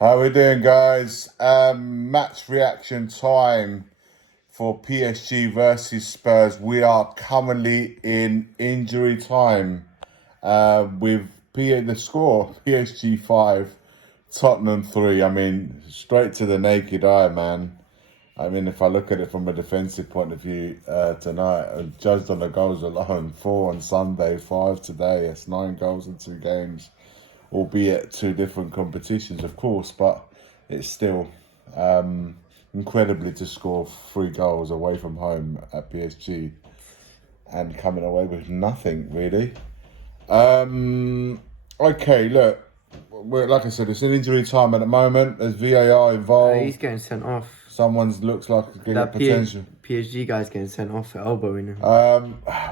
How we doing, guys? Match reaction time for PSG versus Spurs. We are currently in injury time with the score PSG 5, Tottenham 3. I mean, straight to the naked eye, man. I mean, if I look at it from a defensive point of view tonight, judged on the goals alone, 4 on Sunday, 5 today. It's 9 goals in 2 games, albeit 2 different competitions, of course, but it's still incredibly to score 3 goals away from home at PSG and coming away with nothing, really. Okay, look, like I said, it's an injury time at the moment. There's VAR involved. He's getting sent off. Someone's looks like he's got potential. PSG guy's getting sent off for elbowing him.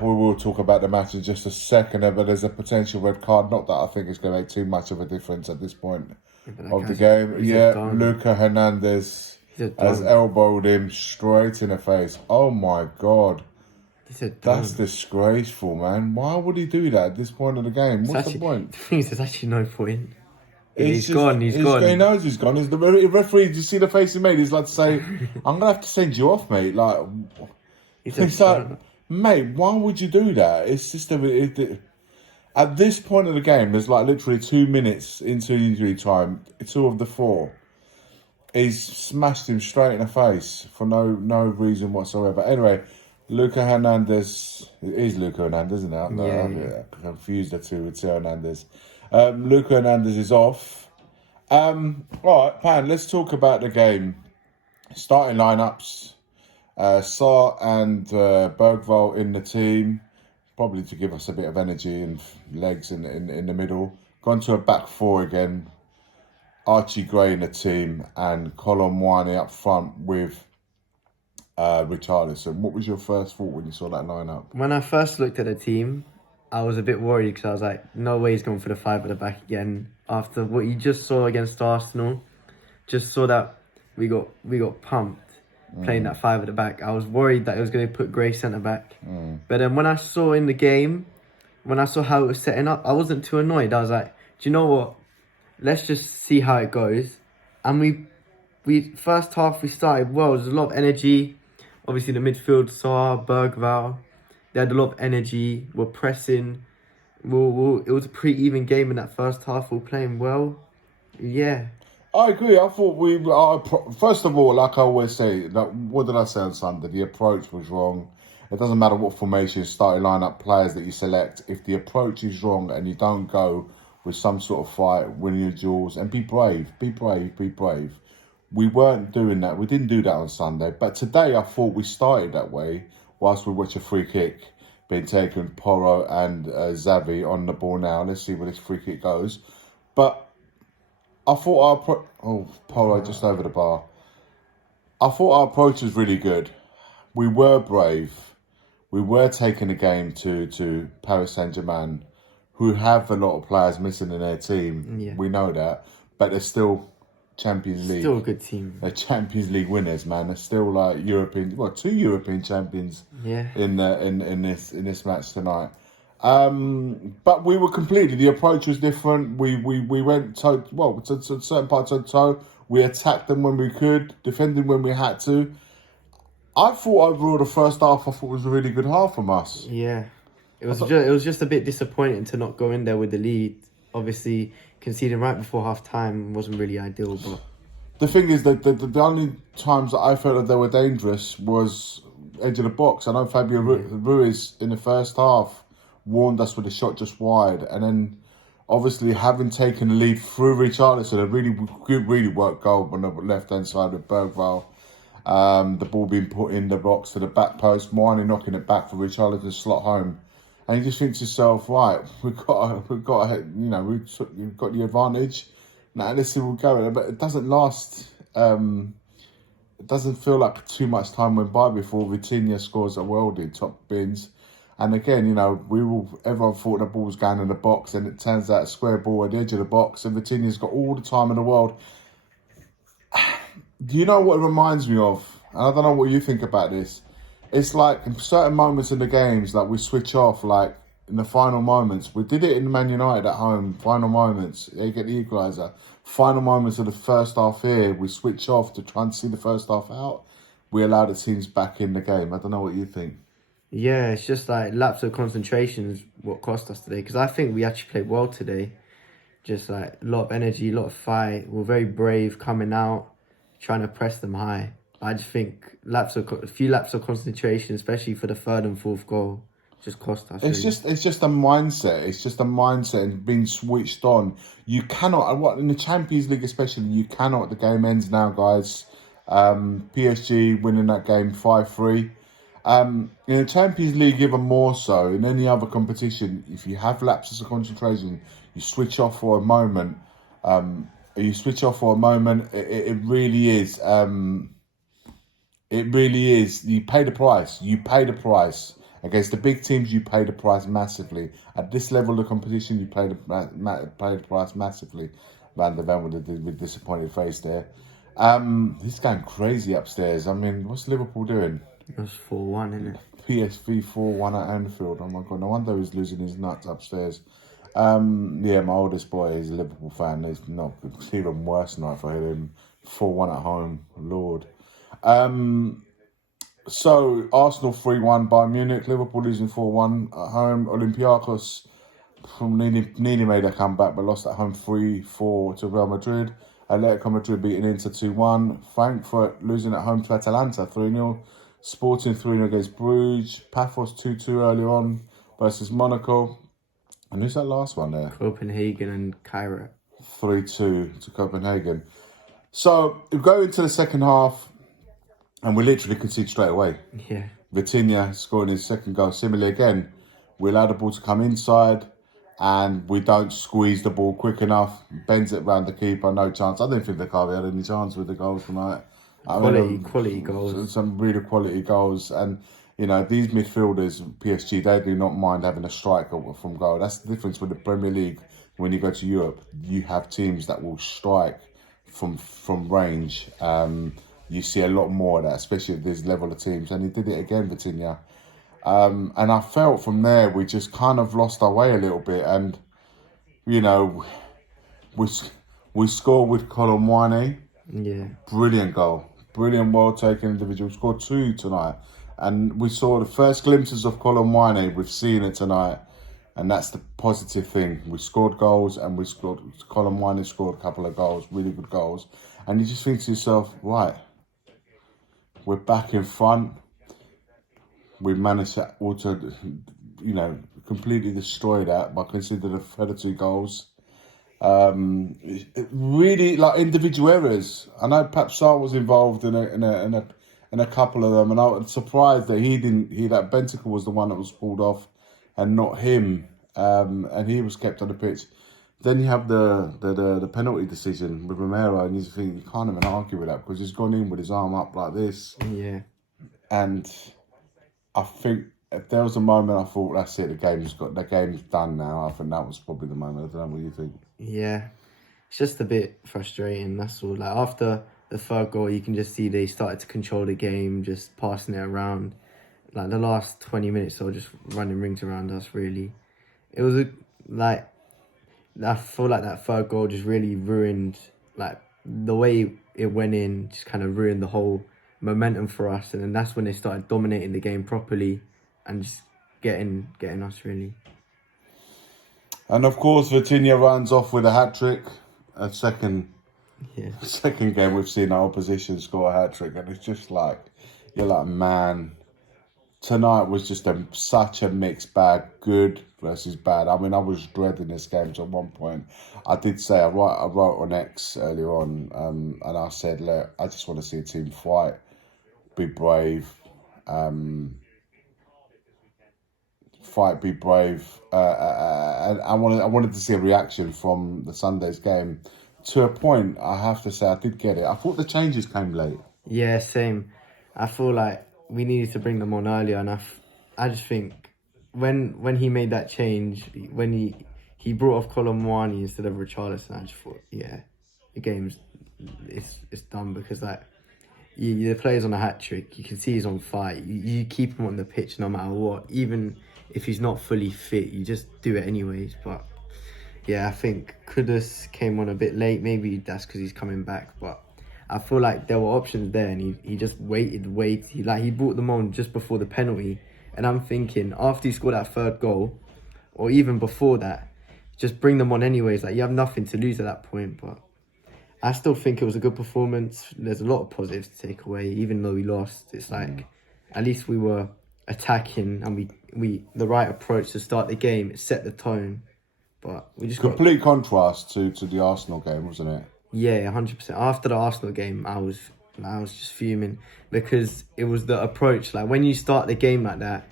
We will talk about the match in just a second, but there's a potential red card. Not that I think it's going to make too much of a difference at this point of the game. Yeah, Luca Hernandez has elbowed him straight in the face. Oh my God. That's disgraceful, man. Why would he do that at this point of the game? What's the point? The thing is, there's actually no point. He's gone. He knows he's gone. The referee, did you see the face he made? He's like to say, I'm going to have to send you off, mate. Like, it's like, mate, why would you do that? It's just at this point of the game, there's like literally 2 minutes into injury time, 2 of the 4. He's smashed him straight in the face for no reason whatsoever. Anyway, Luca Hernandez, it is Luca Hernandez, isn't it? Yeah. I confused the two with Theo Hernandez. Luca Hernandez is off. All right, Pan, let's talk about the game. Starting lineups. Sarr and Bergvall in the team, probably to give us a bit of energy and legs in the middle. Gone to a back 4 again. Archie Gray in the team and Colin Mwani up front with Richarlison. What was your first thought when you saw that lineup? When I first looked at the team, I was a bit worried because I was like, no way he's going for the 5 at the back again. After what you just saw against Arsenal, just saw that we got pumped playing that 5 at the back. I was worried that it was going to put Gray centre back. But then when I saw in the game, when I saw how it was setting up, I wasn't too annoyed. I was like, do you know what? Let's just see how it goes. And we first half we started well. There was a lot of energy. Obviously the midfield, Sarr, Bergvall, they had a lot of energy. We're pressing. It was a pretty even game in that first half. We were playing well. Yeah. I agree. I thought first of all, like I always say, what did I say on Sunday? The approach was wrong. It doesn't matter what formation, starting lineup, players that you select. If the approach is wrong and you don't go with some sort of fight, winning your duels, and be brave. We weren't doing that. We didn't do that on Sunday. But today I thought we started that way whilst we watch a free kick being taken. Porro and Xavi on the ball now. Let's see where this free kick goes. But I thought Porro just over the bar. I thought our approach was really good. We were brave. We were taking the game to Paris Saint-Germain, who have a lot of players missing in their team. Yeah. We know that. But they're still Champions League. Still a good team. They're Champions League winners, man. They're still like European. Well, 2 European champions. Yeah. In this match tonight. But we were completely. The approach was different. We went to certain parts of toe. We attacked them when we could, defending when we had to. I thought overall the first half was a really good half from us. Yeah. It was just a bit disappointing to not go in there with the lead. Obviously, conceding right before half time wasn't really ideal. But the thing is that the only times that I felt that they were dangerous was edge of the box. I know Fabio Ruiz in the first half warned us with a shot just wide, and then obviously having taken the lead through Richarlison, a really worked goal on the left hand side with Bergvall. The ball being put in the box to the back post, Mwani knocking it back for Richarlison to slot home. And you just think to yourself, right, we've got the advantage. Now let's see what's going. But it doesn't last. It doesn't feel like too much time went by before Vitinha scores a worldie, top bins. And again, everyone thought the ball was going in the box, and it turns out a square ball at the edge of the box, and Vitinha's got all the time in the world. Do you know what it reminds me of? And I don't know what you think about this. It's like in certain moments in the games, like we switch off, like in the final moments. We did it in Man United at home, final moments. They get the equaliser. final moments of the first half here, we switch off to try and see the first half out. We allow the teams back in the game. I don't know what you think. Yeah, it's just like lapse of concentration is what cost us today. Because I think we actually played well today. Just like a lot of energy, a lot of fight. We're very brave coming out, trying to press them high. I just think a few laps of concentration, especially for the third and fourth goal, just cost us. It's Really. just a mindset. It's just a mindset and being switched on. You cannot. What in the Champions League especially, you cannot. The game ends now, guys. PSG winning that game 5-3. In the Champions League, even more so. In any other competition, if you have lapses of concentration, you switch off for a moment. It really is. It really is. You pay the price. You pay the price. Against the big teams, you pay the price massively. At this level of competition, you pay the price massively. Van der Ven with a disappointed face there. He's going crazy upstairs. I mean, what's Liverpool doing? It was 4-1, isn't it? PSV 4-1 at Anfield. Oh my God, no wonder he's losing his nuts upstairs. Yeah, my oldest boy is a Liverpool fan. It's not it's even worse night for him. 4-1 at home. Lord. So, Arsenal 3-1 by Munich, Liverpool losing 4-1 at home, Olympiacos nearly made a comeback but lost at home 3-4 to Real Madrid, Atletico Madrid beating Inter 2-1, Frankfurt losing at home to Atalanta 3-0, Sporting 3-0 against Bruges, Paphos 2-2 earlier on versus Monaco, and who's that last one there? Copenhagen and Cairo. 3-2 to Copenhagen. So, we go into the second half, and we literally concede straight away. Yeah. Vitinha scoring his second goal. Similarly again, we allow the ball to come inside and we don't squeeze the ball quick enough. Bends it round the keeper, no chance. I didn't think the Carby had any chance with the goals tonight. Quality goals. Some really quality goals. And, you know, these midfielders, PSG, they do not mind having a striker from goal. That's the difference with the Premier League. When you go to Europe, you have teams that will strike from range. You see a lot more of that, especially at this level of teams. And he did it again, Vitinha. And I felt from there, we just kind of lost our way a little bit. And, you know, we scored with Colomwani. Yeah. Brilliant goal. Brilliant, well-taken individual. Scored 2 tonight. And we saw the first glimpses of Colomwani. We've seen it tonight. And that's the positive thing. We scored goals and Colomwani scored a couple of goals, really good goals. And you just think to yourself, right, we're back in front. We managed to completely destroy that by conceding the further 2 goals. Really, like individual errors. I know Pap Sarr was involved in a couple of them, and I was surprised that that Bentacle was the one that was pulled off, and not him. And he was kept on the pitch. Then you have the penalty decision with Romero, and you can't even argue with that because he's gone in with his arm up like this. Yeah. And I think if there was a moment I thought, that's it, the game's done now. I think that was probably the moment. I don't know what you think. Yeah. It's just a bit frustrating, that's all. Like after the third goal, you can just see they started to control the game, just passing it around. Like the last 20 minutes, they were just running rings around us, really. It was I feel like that third goal just really ruined, like, the way it went in, just kind of ruined the whole momentum for us. And then that's when they started dominating the game properly and just getting us, really. And of course, Vitinha runs off with a hat-trick. A second game we've seen our opposition score a hat-trick. And it's just like, you're like, man, tonight was just such a mixed bag, good versus bad. I mean, I was dreading this game to one point. I did say, I wrote on X earlier on, and I said, look, I just want to see a team fight, be brave, be brave. And I wanted to see a reaction from the Sunday's game. To a point, I have to say, I did get it. I thought the changes came late. Yeah, same. I feel like we needed to bring them on earlier, and I just think when he made that change, when he brought off Colomwani instead of Richarlison, I just thought, yeah, the game's it's done, because like the player's on a hat trick, you can see he's on fire. You keep him on the pitch no matter what, even if he's not fully fit, you just do it anyways. But Yeah, I think Kudus came on a bit late. Maybe that's because he's coming back, but I feel like there were options there, and he just waited. He brought them on just before the penalty, and I'm thinking after he scored that third goal, or even before that, just bring them on anyways. Like you have nothing to lose at that point, but I still think it was a good performance. There's a lot of positives to take away, even though we lost. It's like at least we were attacking, and we the right approach to start the game. It set the tone, but we just got. Complete contrast to the Arsenal game, wasn't it? Yeah, 100%. After the Arsenal game, I was just fuming because it was the approach. Like when you start the game like that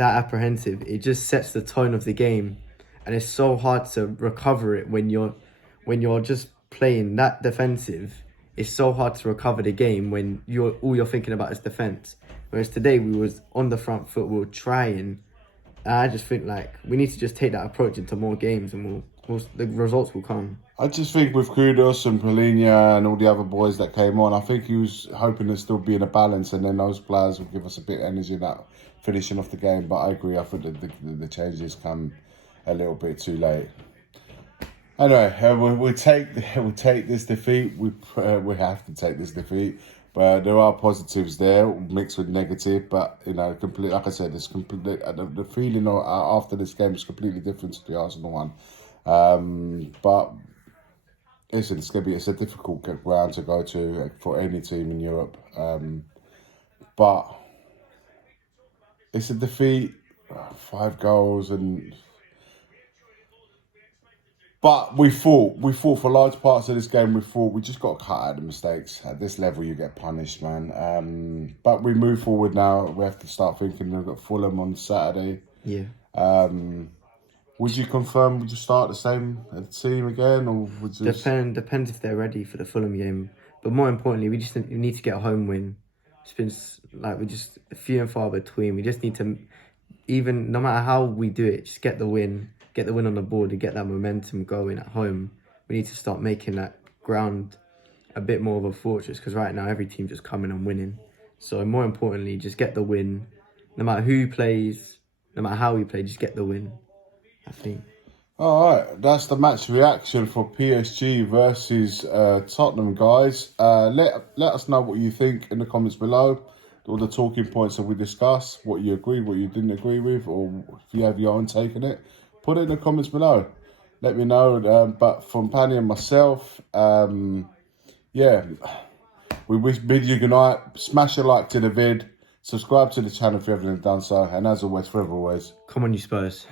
apprehensive, it just sets the tone of the game, and it's so hard to recover it when you're just playing that defensive. It's so hard to recover the game when all you're thinking about is defense. Whereas today we was on the front foot, we were trying. And I just think like we need to just take that approach into more games, and the results will come. I just think with Kudos and Polinia and all the other boys that came on, I think he was hoping to still be in a balance, and then those players will give us a bit of energy in that finishing off the game. But I agree, I think that the changes come a little bit too late. Anyway, we'll take this defeat. We have to take this defeat, but there are positives there mixed with negative. But complete like I said, it's complete. The feeling after this game is completely different to the Arsenal one. But listen, it's a difficult ground to go to for any team in Europe. But it's a defeat, 5 goals, but we fought for large parts of this game. We just got to cut out the mistakes. At this level, you get punished, man. But we move forward now. We have to start thinking. We've got Fulham on Saturday. Yeah. Would you confirm? Would you start the same team again, or would you? Depends if they're ready for the Fulham game. But more importantly, we need to get a home win. It's been like we're just few and far between. We just need to, even no matter how we do it, just get the win on the board and get that momentum going at home. We need to start making that ground a bit more of a fortress, because right now every team just coming and winning. So more importantly, just get the win. No matter who plays, no matter how we play, just get the win, I think. All right, that's the match reaction for PSG versus Tottenham, guys. Let us know what you think in the comments below. All the talking points that we discussed, what you agreed, what you didn't agree with, or if you have your own take on it, put it in the comments below. Let me know. But from Pany and myself, yeah, we bid you good night. Smash a like to the vid. Subscribe to the channel if you haven't done so. And as always, forever always, come on, you Spurs.